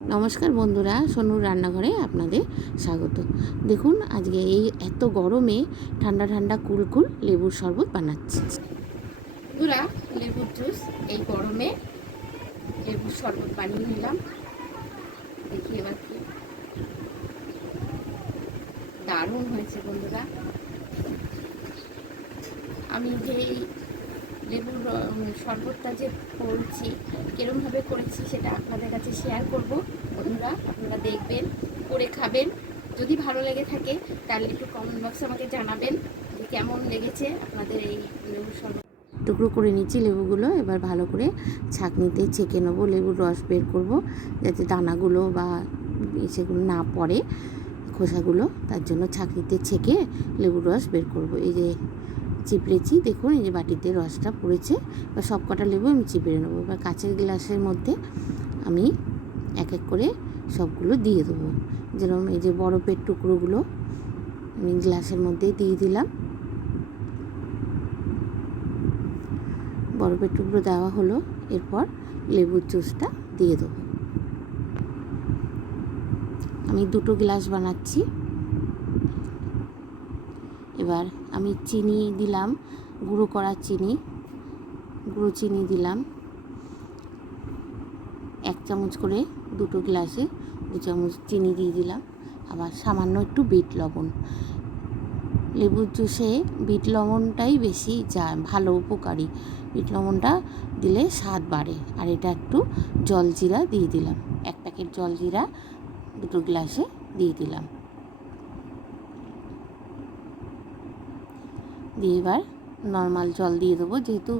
নমস্কার বন্ধুরা, সোনুর রান্নাঘরে আপনাদের স্বাগত। দেখুন আজকে এই এত গরমে ঠান্ডা ঠান্ডা কুলকুল লেবুর শরবত বানাচ্ছি। বন্ধুরা, লেবুর জুস এই গরমে লেবুর শরবত বানিয়ে নিলাম। দেখি এবার কি দারুণ হয়েছে বন্ধুরা। আমি যে লেবুর শরবতটা যে করছি, কীরমভাবে করেছি সেটা আপনাদের কাছে শেয়ার করব। বন্ধুরা, আপনারা দেখবেন, করে খাবেন। যদি ভালো লেগে থাকে তাহলে একটু কমেন্ট বক্সে আমাকে জানাবেন যে কেমন লেগেছে আপনাদের এই লেবুর শরবত। টুকরো করে নিচ্ছি লেবুগুলো, এবার ভালো করে ছাঁকনিতে ছেঁকে নেবো। লেবুর রস বের করব যাতে দানাগুলো বা সেগুলো না পড়ে, খোসাগুলো। তার জন্য ছাঁকনিতে ছেঁকে লেবুর রস বের করব। এই যে চিপড়েছি, দেখুন এই যে বাটিতে রসটা পড়েছে। বা সব কটা লেবু আমি চিপড়ে নেবো। এবার কাঁচের গ্লাসের মধ্যে আমি এক এক করে সবগুলো দিয়ে দেবো। যেরকম এই যে বরফের টুকরোগুলো আমি গ্লাসের মধ্যে দিয়ে দিলাম। বরফের টুকরো দেওয়া হলো, এরপর লেবুর জুসটা দিয়ে দেবো। আমি 2টো গ্লাস বানাচ্ছি। এবার আমি চিনি দিলাম, গুঁড়ো করা চিনি, গুঁড়ো চিনি দিলাম 1 চামচ করে। 2টো গ্লাসে 2 চামচ চিনি দিয়ে দিলাম। আবার সামান্য একটু বিট লবণ। লেবুর জুসে বিট লবণটাই বেশি ভালো, উপকারী। বিট লবণটা দিলে স্বাদ বাড়ে। আর এটা একটু জলজিরা দিয়ে দিলাম, 1 প্যাকেট জলজিরা 2টো গ্লাসে দিয়ে দিলাম। দিয়ে এবার নর্মাল জল দিয়ে দেবো। যেহেতু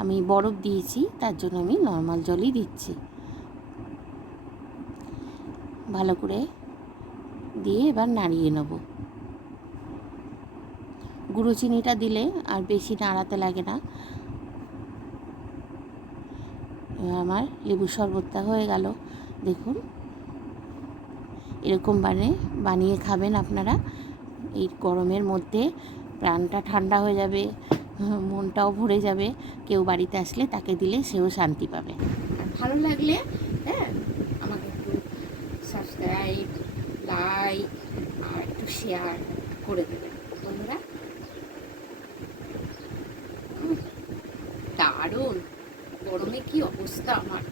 আমি বরফ দিয়েছি তার জন্য আমি নর্মাল জলই দিচ্ছি। ভালো করে দিয়ে এবার নাড়িয়ে নেব। গুঁড়ো চিনিটা দিলে আর বেশি নাড়াতে লাগে না। এবার আমার লেবুর শরবতটা হয়ে গেল। দেখুন এরকম বানিয়ে খাবেন আপনারা। এই গরমের মধ্যে প্রাণটা ঠান্ডা হয়ে যাবে, মনটাও ভরে যাবে। কেউ বাড়িতে আসলে তাকে দিলে সেও শান্তি পাবে। আর ভালো লাগলে আমাকে একটু সাবস্ক্রাইব, লাইক আর একটু শেয়ার করে দেবেন বন্ধুরা। দারুণ গরমে কি অবস্থা আমার।